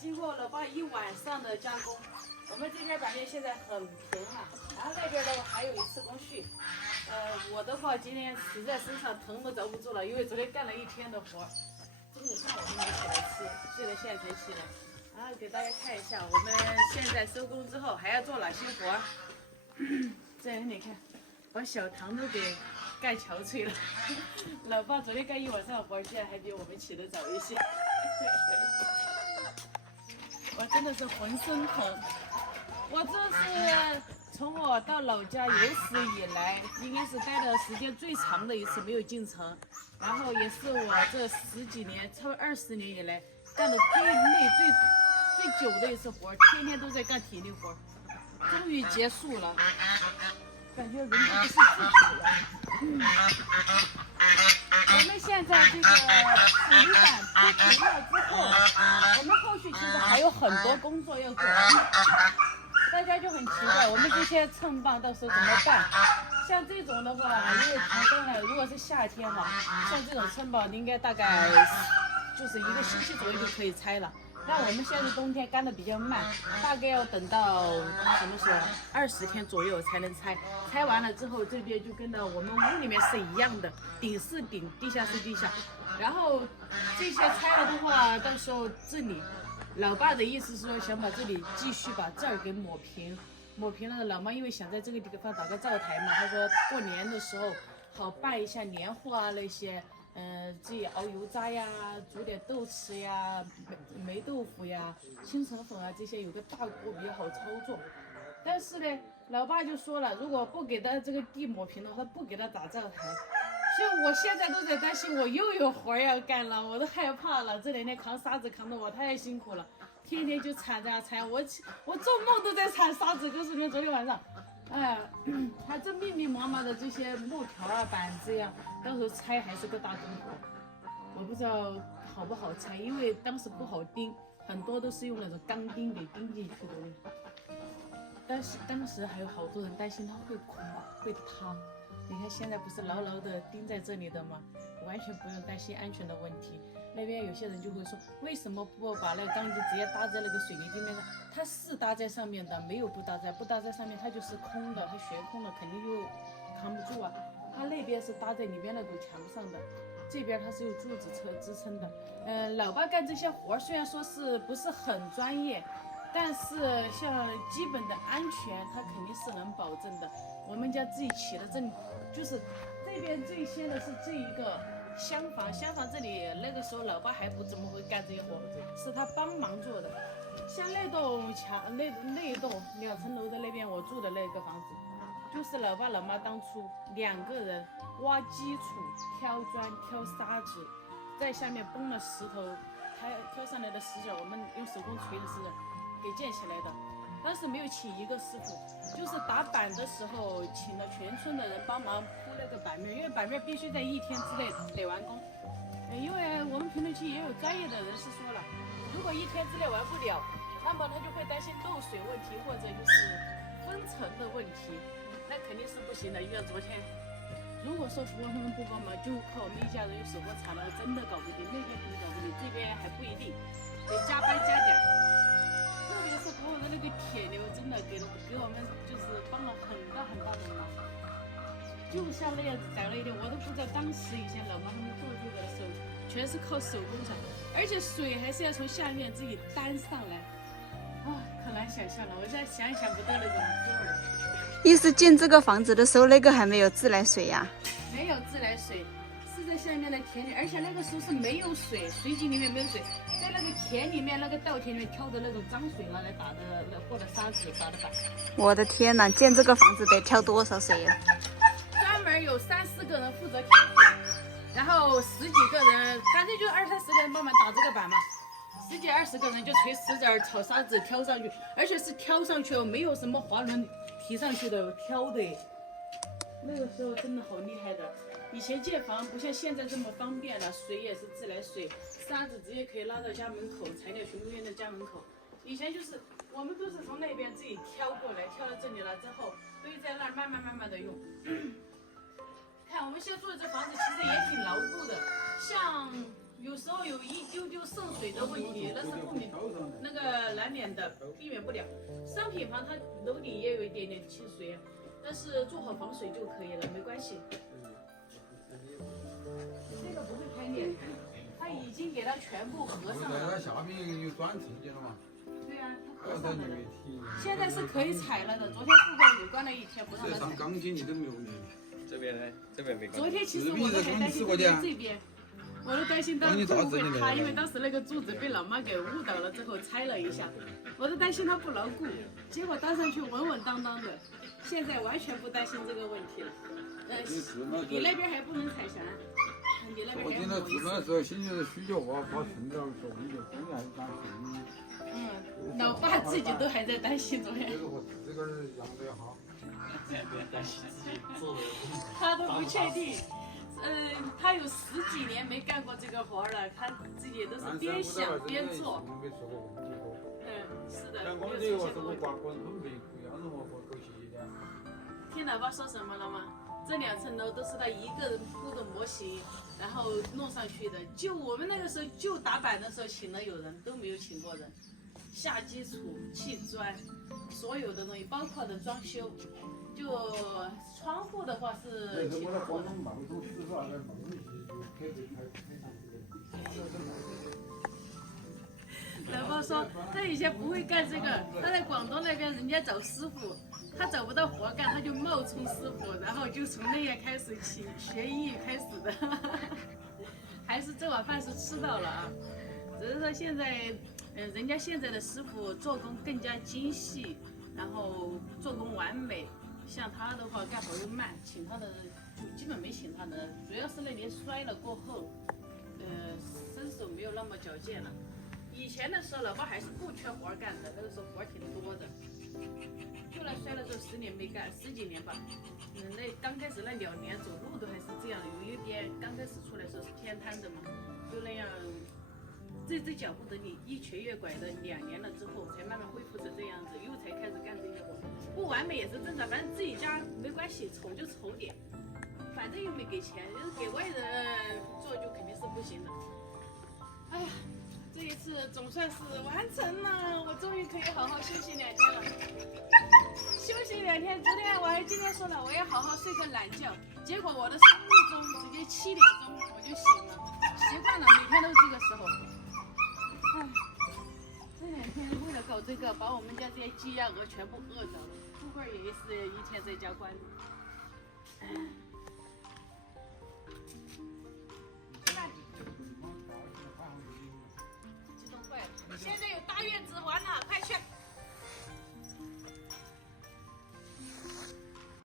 经过老爸一晚上的加工，我们这边板面现在很平了。然后那边的话还有一次工序。我的话今天实在身上疼都遭不住了，因为昨天干了一天的活，中午上午都没起来吃，睡了现在才起来。然后给大家看一下，我们现在收工之后还要做哪些活。这样你看，把小唐都给干憔悴了。老爸昨天干一晚上的活，现在还比我们起得早一些。我真的是浑身疼。我这是从我到老家有史以来，应该是待的时间最长的一次没有进城，然后也是我这10几年，超20年以来干的最累、最久的一次活，天天都在干体力活，终于结束了，感觉人都不是自己了。我们现在这个水板铺平了之后，我们后续其实还有很多工作要做。大家就很奇怪，我们这些秤棒到时候怎么办？像这种的话，因为台灯了，如果是夏天嘛，像这种秤棒应该大概就是1个星期左右就可以拆了。但我们现在冬天干的比较慢，大概要等到什么时候？20天左右才能拆。拆完了之后，这边就跟到我们屋里面是一样的，顶是顶，地下是地下。然后这些拆了的话，到时候这里。老爸的意思是说想把这里继续把这儿给抹平，抹平了。老妈因为想在这个地方打个灶台嘛，她说过年的时候好办一下年货啊那些，自己熬油渣呀，煮点豆豉呀、霉豆腐呀、青城粉啊这些有个大锅比较好操作。但是呢，老爸就说了，如果不给他这个地抹平的话，他不给他打灶台。所以我现在都在担心，我又有活要干了，我都害怕了。这2天扛沙子扛得我太辛苦了，天天就铲着铲，我做梦都在铲沙子。告诉你们，昨天晚上，哎呀，他这密密麻麻的这些木条啊、板子呀，到时候拆还是个大工活。我不知道好不好拆，因为当时不好钉，很多都是用那种钢钉给钉进去的。但是当时还有好多人担心它会垮、会塌。你看现在不是牢牢的钉在这里的吗？完全不用担心安全的问题。那边有些人就会说，为什么不把那个钢筋直接搭在那个水泥地面上？它是搭在上面的，没有不搭在上面，它就是空的，它悬空的，肯定就扛不住啊。它那边是搭在里面那堵墙上的，这边它是有柱子支撑的。老爸干这些活虽然说是不是很专业，但是像基本的安全，它肯定是能保证的。我们家自己起的这里，就是这边最先的是这一个厢房这里，那个时候老爸还不怎么会干这些活，是他帮忙做的。像那栋墙，那一栋2层楼的那边我住的那个房子，就是老爸老妈当初2个人挖基础、挑砖、挑沙子，在下面崩了石头，挑上来的石子，我们用手工锤的石子给建起来的。当时没有请一个师傅，就是打板的时候请了全村的人帮忙铺那个板面，因为板面必须在1天之内得完工。因为我们评论区也有专业的人士说了，如果1天之内完不了，那么他就会担心漏水问题或者就是分层的问题，那肯定是不行的。因为昨天如果说服务他们不帮忙，就靠我们一家人用手工铲了，真的搞不定，那边肯定搞不定，这边还不一定，得加班加点。特别是给我的那个铁牛，真的给我们就是帮了很大的忙。就像那样子长了一点，我都不知道当时以前老妈他们做这个的时候，全是靠手工铲，而且水还是要从下面自己担上来，可难想象了。我再想不到那种滋味。意思建这个房子的时候，那个还没有自来水呀？没有自来水，是在下面的田里，而且那个时候是没有水，水井里面没有水。在那个田里面，那个稻田里面挑的那种脏水拿来打的，或者沙子打的板。我的天哪，建这个房子得挑多少水呀？专门有3、4个人负责挑水，然后10几个人，反正就20、30个人帮忙打这个板嘛。10几、20个人就锤石子儿、炒沙子挑上去，而且是挑上去哦，没有什么滑轮提上去的，挑的。那个时候真的好厉害的。以前建房不像现在这么方便了，水也是自来水，沙子直接可以拉到家门口，材料全部运到家门口。以前就是我们都是从那边自己挑过来，挑到这里了之后堆在那儿，慢慢的用。看我们现在住的这房子其实也挺牢固的，像有时候有一丢丢渗水的问题，那是那个难免的，避免不了。商品房它楼顶也有一点点积水，但是做好防水就可以了，没关系。这个不会开裂，它已经给它全部合上了。它下面有转层的了嘛？对呀、它合上了的。现在是可以踩了的，昨天户外有关了一天，不让它踩。钢筋你都没有问题。这边呢？这边没搞。昨天其实我都还担心这边。我都担心它会不会塌，因为当时那个柱子被老妈给误导了之后拆了一下，我都担心它不牢固，结果搭上去稳稳当当的，现在完全不担心这个问题了。你那边还不能踩啥？你那边还不好意思。那时候心里的需求我怕存到手里就后面还是担心。老爸自己都还在担心昨天。这个是养得好。担心自己做的。他都不确定。他有10几年没干过这个活了，他自己都是边想边做。是的。像我们这个是我管分配，要是我够细一点。听老爸说什么了吗？这2层楼都是他一个人铺的模型，然后弄上去的。就我们那个时候就打板的时候请了有人，都没有请过人。下基础、砌砖，所有的东西，包括的装修。就窗户的话是挺多的。老爸说他以前不会干这个，他在广东那边人家找师傅，他找不到活干，他就冒充师傅，然后就从那样开始学艺开始的。还是这碗饭是吃到了啊，只是说现在，人家现在的师傅做工更加精细，然后做工完美。像他的话干活又慢，请他的就基本没请他的，主要是那年摔了过后，身手没有那么矫健了。以前的时候，老爸还是不缺活干的，那个时候活挺多的。后来摔了之后10年没干，10几年吧。那刚开始那2年走路都还是这样，有一边刚开始出来的时候是偏瘫的嘛，就那样。这只脚不等你一瘸一拐的2年了之后，才慢慢恢复成这样子，又才开始干这些活。不完美也是正常，反正自己家没关系，丑就丑点，反正又没给钱，就是给外人做就肯定是不行的。哎呀，这一次总算是完成了，我终于可以好好休息2天了。休息2天，昨天我还今天说了我要好好睡个懒觉，结果我的生物钟直接7点钟我就醒了，习惯了，每天都这个时候。哎，这2天为了搞这个，把我们家这些鸡鸭鹅全部饿着了。富贵也是一天在家关着。激动坏了！现在有大院子玩了。